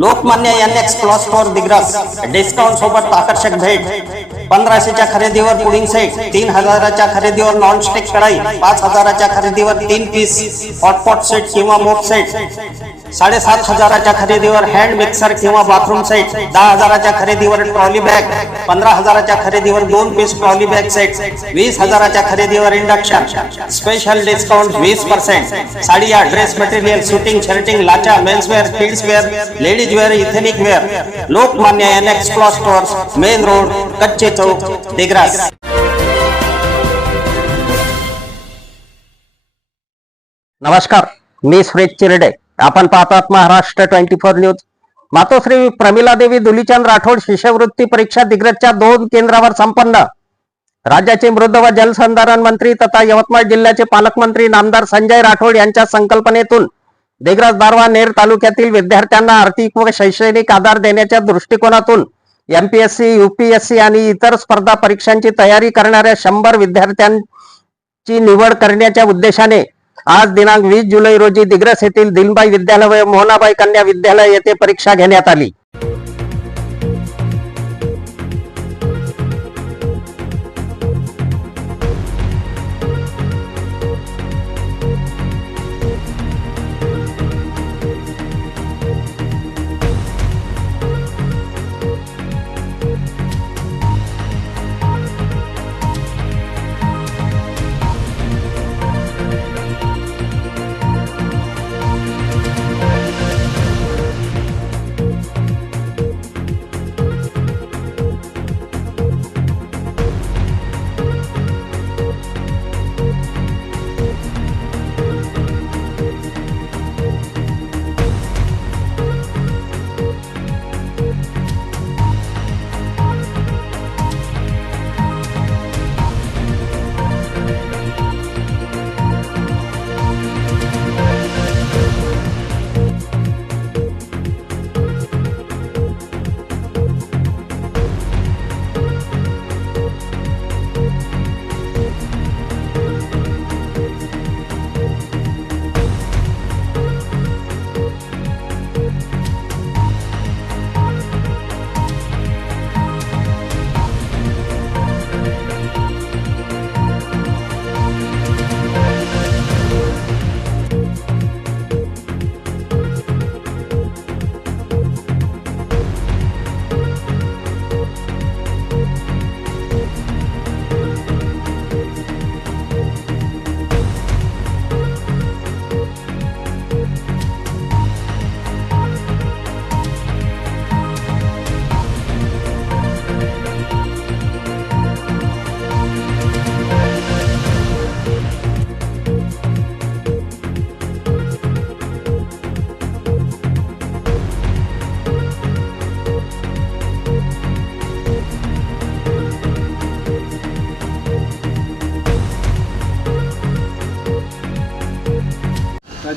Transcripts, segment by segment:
Lokmanya N X cloths four Digras. Discount सोबत आकर्षक भेट. पंधराशेच्या खरेदीवर पुडिंग सेट तीन हजाराच्या खरेदीवर नॉन स्टिक कढाई पाच हजाराच्या खरेदीवर तीन पीस हॉटपॉट सेट किंवा मोप सेट साडेसात हजाराच्या खरेदीवर हँड मिक्सर किंवा बाथरूम सेट दहा हजाराच्या खरेदीवर ट्रॉली बॅग पंधरा हजाराच्या खरेदीवर दोन पीस ट्रॉली बॅग सेट वीस हजाराच्या खरेदीवर इंडक्शन स्पेशल डिस्काउंट वीस पर्सेंट साडिया dress material shooting shirting लाचा menswear kids wear ladies wear ethnic wear Lokmanya N X cloths stores main road कच्चे चौक दिग्रास नमस्कार मी सुरेश चिरडे. आपण पाहतात महाराष्ट्र ट्वेंटी फोर न्यूज. मातोश्री प्रमिला देवी दुलीचंद राठोड शिष्यवृत्ती परीक्षा दिग्रजच्या दोन केंद्रावर संपन्न. राज्याचे मृद व जलसंधारण मंत्री तथा यवतमाळ जिल्ह्याचे पालकमंत्री नामदार संजय राठोड यांच्या संकल्पनेतून दिग्रज दारवा नेर तालुक्यातील विद्यार्थ्यांना आर्थिक व शैक्षणिक आधार देण्याच्या दृष्टिकोनातून एमपीएससी युपीएससी आणि इतर स्पर्धा परीक्षांची तयारी करणाऱ्या शंभर विद्यार्थ्यांची निवड करण्याच्या उद्देशाने आज दिनांक वीस जुलै रोजी दिग्रस येथील दिलबाई विद्यालय व मोहनाबाई कन्या विद्यालय येथे परीक्षा घेण्यात आली.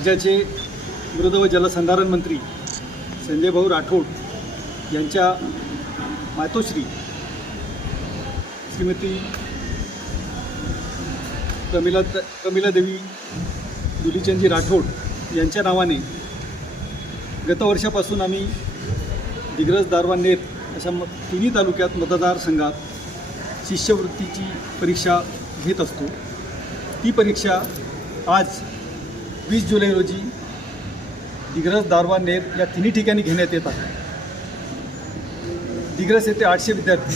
राज्याचे मृद व जलसंधारण मंत्री संजय भाऊ राठोड यांच्या मातोश्री श्रीमती प्रमिला प्रमिला देवी दुलीचंदजी राठोड यांच्या नावाने गतवर्षापासून आम्ही दिग्रज दारवानेर अशा म तिन्ही तालुक्यात मतदारसंघात शिष्यवृत्तीची परीक्षा घेत असतो. ती परीक्षा आज वीस जुलै रोजी दिग्रस दारवा नेर या तिन्ही ठिकाणी घेण्यात येत आहे दिग्रस येथे आठशे विद्यार्थी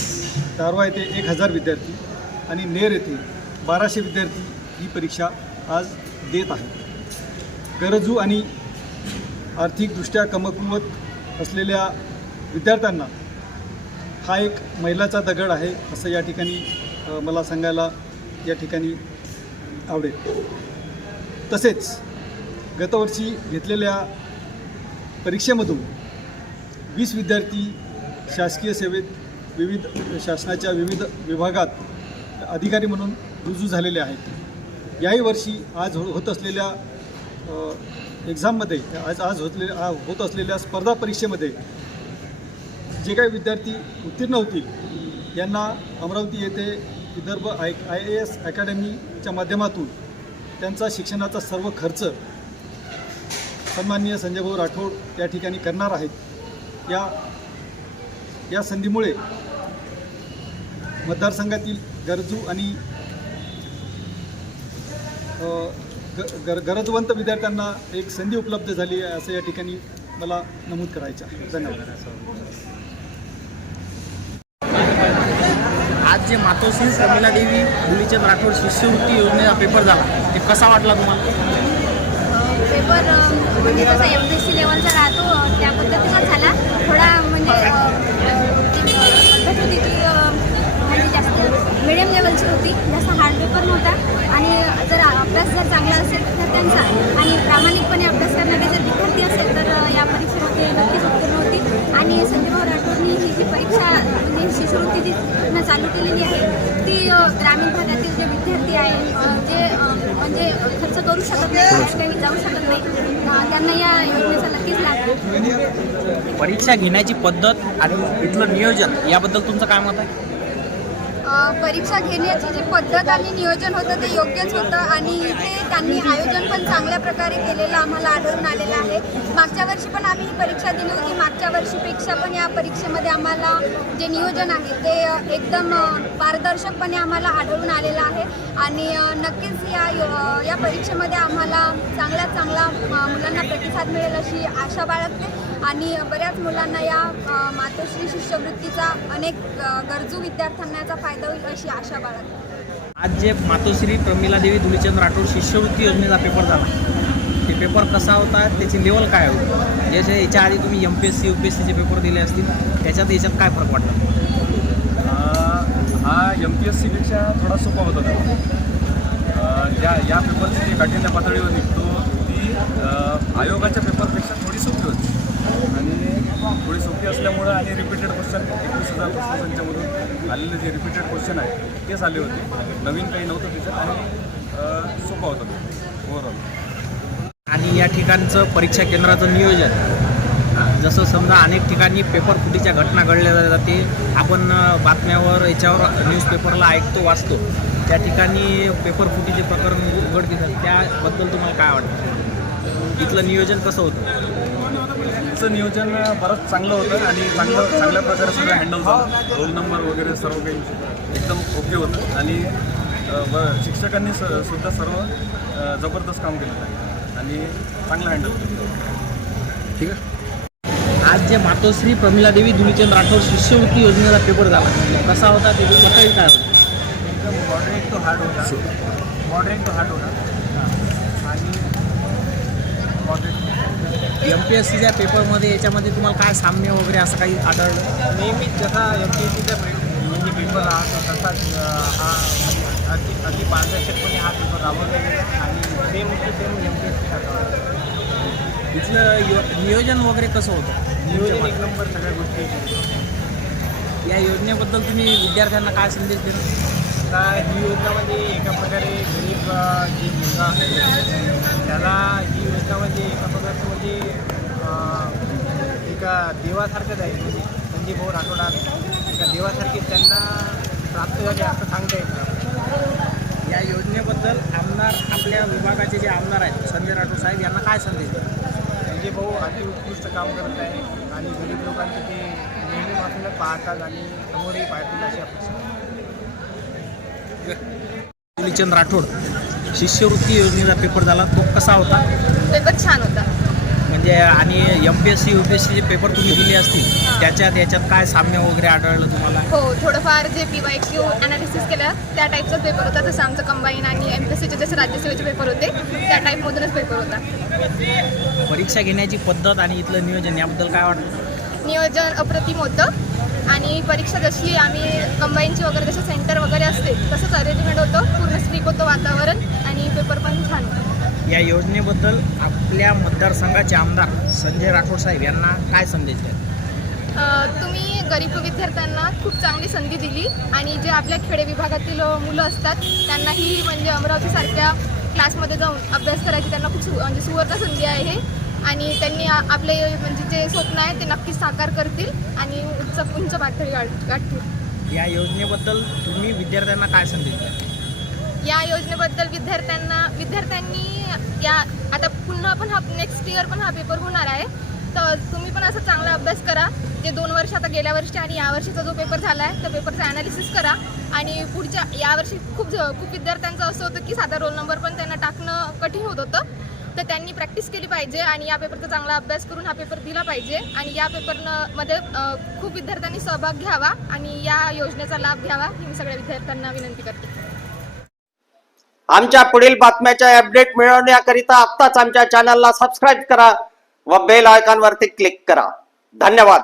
दारवा येथे एक हजार विद्यार्थी आणि नेर येथे बाराशे विद्यार्थी ही परीक्षा आज देत आहे गरजू आणि आर्थिकदृष्ट्या कमकुवत असलेल्या विद्यार्थ्यांना हा एक मैलाचा दगड आहे असं या ठिकाणी मला सांगायला या ठिकाणी आवडेल. तसेच गतवर्षी घेतलेल्या परीक्षेमधून वीस विद्यार्थी शासकीय सेवेत विविध शासनाच्या विविध विभागात अधिकारी म्हणून रुजू झालेले आहेत. याही वर्षी आज हो-, होत असलेल्या एक्झाममध्ये आज आज होतले होत असलेल्या स्पर्धा परीक्षेमध्ये जे काही विद्यार्थी उत्तीर्ण होतील यांना अमरावती येथे Vidarbha I I A S अकॅडमीच्या माध्यमातून त्यांचा शिक्षणाचा सर्व खर्च सन्माननीय संजयभाऊ राठोड या ठिकाणी करणार आहेत. या या संधीमुळे मतदारसंघातील गरजू आणि ग गर गरजवंत विद्यार्थ्यांना एक संधी उपलब्ध झाली आहे असं या ठिकाणी मला नमूद करायचं आहे. धन्यवाद. आज जे मातोश्री समिला देवी मुलीचंद राठोड शिष्यवृत्ती योजनेचा पेपर झाला ते कसा वाटला तुम्हाला? पेपर म्हणजे जसा एम पी एस सी लेवलचा राहतो त्या पद्धतीचा झाला. थोडा म्हणजे पद्धत होती ती म्हणजे जास्त मिडियम लेवलची होती. जास्त हार्ड पेपर नव्हता. आणि जर अभ्यास जर चांगला असेल विद्यार्थ्यांचा आणि प्रामाणिकपणे अभ्यास करणारे जर विद्यार्थी असेल तर या परीक्षेमध्ये नक्कीच उत्तीर्ण होती आणि संजयभाऊ राठोडनी ही जी परीक्षा म्हणजे शिष्यवृत्ती जी योजना चालू केलेली आहे ती ग्रामीण भागातील जे विद्यार्थी आहे जे म्हणजे खर्च करू शकत नाही काही जाऊ शकत नाही. त्यांना या योजनेचा नक्कीच लाभ परीक्षा घेण्याची पद्धत आणि इथलं नियोजन याबद्दल तुमचं काय मत आहे? परीक्षा घेण्याची जी पद्धत आणि नियोजन होतं ते योग्यच होतं आणि इथे त्यांनी आयोजन पण चांगल्या प्रकारे केलेलं आम्हाला आढळून आलेलं आहे. मागच्या वर्षी पण आम्ही ही परीक्षा दिली होती. मागच्या वर्षीपेक्षा पण या परीक्षेमध्ये आम्हाला जे नियोजन आहे ते एकदम पारदर्शकपणे आम्हाला आढळून आलेलं आहे. आणि नक्कीच या या परीक्षेमध्ये आम्हाला चांगल्यात चांगला मुलांना प्रतिसाद मिळेल अशी आशा बाळगते. आणि बऱ्याच मुलांना या मातोश्री शिष्यवृत्तीचा अनेक गरजू विद्यार्थ्यांना याचा फायदा होईल अशी आशा बाळगते. आज जे मातोश्री प्रमिला देवी धुलीचंद राठोड शिष्यवृत्ती योजनेचा पेपर झाला. ते पेपर कसा होता त्याची लेवल काय होती? जसे याच्या आधी तुम्ही M P S C U P S सीचे पेपर दिले असतील. त्याच्यात याच्यात काय फरक वाटला? हा एम पी एस सीपेक्षा थोडा सोपा होता ज्या या पेपरची जी काठिण्य पातळीवर निघतो ती आयोगाच्या पेपरपेक्षा थोडी सोपी होती. आणि थोडी सोपी असल्यामुळं आणि रिपीटेड क्वेश्चन एकवीस हजार क्वेश्चनच्यामधून आलेले जे रिपीटेड क्वेश्चन आहे तेच आले होते. नवीन काही नव्हतं त्याच्यात आणि सोपा होता तो. ओव्हरऑल आणि या ठिकाणचं परीक्षा केंद्राचं नियोजन. जसं समजा अनेक ठिकाणी पेपर फुटीच्या घटना घडल्या जाते आपण बातम्यावर याच्यावर न्यूजपेपरला ऐकतो वाचतो. त्या ठिकाणी पेपर फुटीचे प्रकरण उघडकीस त्याबद्दल तुम्हाला काय वाटतं? इथलं नियोजन कसं होतं? त्याचं नियोजन बरंच चांगलं होतं आणि चांगलं चांगल्या प्रकारे सगळं हँडल झालं. रोल नंबर वगैरे सर्व काही एकदम ओके होतं. आणि शिक्षकांनी स सुद्धा सर्व जबरदस्त काम केलेलं आहे. आणि चांगलं हँडल केलं. ठीक आहे. आज जे मातोश्री प्रमिला देवी धुलीचंद राठोड शिष्यवृत्ती योजनेचा पेपर झाला. कसा होता त्याची बद्दल काय होतं एकदम मॉडरेट टू हार्ड होता. मॉडरेट टू हार्ड होता आणि मॉडरेट एम पी एस सीच्या पेपरमध्ये याच्यामध्ये तुम्हाला काय साम्य वगैरे असं काही आढळलं? नेहमीच जसा एम पी एस सीचा म्हणजे पेपर राहतो तसाच हा अति अति पारदर्शकपणे हा पेपर राबवला गेला आणि same to same M P S C इथलं यो नियोजन वगैरे कसं होतं? नियोजन एक नंबर सगळ्या गोष्टी. या योजनेबद्दल तुम्ही विद्यार्थ्यांना काय संदेश देणार? आता ही योजना म्हणजे एका प्रकारे गरीब जी मुलगा आहे त्याला ही योजना म्हणजे एका प्रकारचं म्हणजे एका देवासारखंच आहे. म्हणजे संजीव भाऊ राठोडा एका देवासारखी त्यांना प्राप्त झाली असं सांगता येतं या योजनेबद्दल आमदार आपल्या विभागाचे जे आमदार आहेत संजय राठोड साहेब यांना काय संदेश द्या संजय भाऊ अति उत्कृष्ट काम करत आहे आणि गरीब लोकांचं ते नेहमीपासूनच पाहतात आणि समोरही पाहतील अशी अपेक्षा धुलीचंद राठोड शिष्यवृत्ती योजनेचा पेपर झाला. तो कसा होता? पेपर छान होता. म्हणजे आणि M P S C U P S सीचे पेपर तुम्ही दिले असतील त्याच्यात याच्यात काय साम्य वगैरे आढळलं तुम्हाला? हो थोडंफार J P Y Q analysis केलं त्या टाईपचाच पेपर होता. जसं आमचं कंबाईन आणि एम पी एस सीचे जसे राज्यसेवेचे पेपर होते त्या टाईपमधूनच पेपर होता. परीक्षा घेण्याची पद्धत आणि इथलं नियोजन याबद्दल काय वाटतं? नियोजन अप्रतिम होतं. आणि परीक्षा जशी आम्ही कंबाईनची वगैरे जसं सेंटर वगैरे असते तसंच अरेंजमेंट होतं. पूर्ण स्ट्रिक होतं वातावरण आणि पेपर पण छान होतं. या योजनेबद्दल आपल्या मतदारसंघाचे आमदार संजय राठोड साहेब यांना काय संदेश द्याल? अ, तुम्ही गरीब विद्यार्थ्यांना खूप चांगली संधी दिली आणि जे आपल्या खेडे विभागातील मुलं असतात त्यांनाही म्हणजे अमरावतीसारख्या क्लासमध्ये जाऊन अभ्यास करायची त्यांना खूप सु म्हणजे सुवर्ण संधी आहे. हे आणि त्यांनी आपले म्हणजे जे स्वप्न आहे ते नक्कीच साकार करतील आणि उच्च उंच पातळी गाठ गाठतील. या योजनेबद्दल तुम्ही विद्यार्थ्यांना काय संदेश या योजनेबद्दल विद्यार्थ्यांना विद्यार्थ्यांनी या आता पुन्हा पण हा नेक्स्ट इयर पण हा पेपर होणार आहे. तर तुम्ही पण असा चांगला अभ्यास करा. जे दोन वर्ष आता गेल्या वर्षी आणि या वर्षीचा जो पेपर झाला आहे त्या पेपरचं ॲनालिसिस करा. आणि पुढच्या यावर्षी खूप खूप विद्यार्थ्यांचं असं होतं की साधा रोल नंबर पण त्यांना टाकणं कठीण होत होतं. तर त्यांनी प्रॅक्टिस केली पाहिजे आणि या पेपरचा चांगला अभ्यास करून हा पेपर दिला पाहिजे आणि या पेपरनं मध्ये खूप विद्यार्थ्यांनी सहभाग घ्यावा आणि या योजनेचा लाभ घ्यावा ही मी सगळ्या विद्यार्थ्यांना विनंती करते. आमच्या पुढील बातम्याच्या अपडेट मिळवण्याकरिता आत्ताच आमच्या चॅनलला सबस्क्राईब करा व बेल आयकॉनवरती क्लिक करा. धन्यवाद.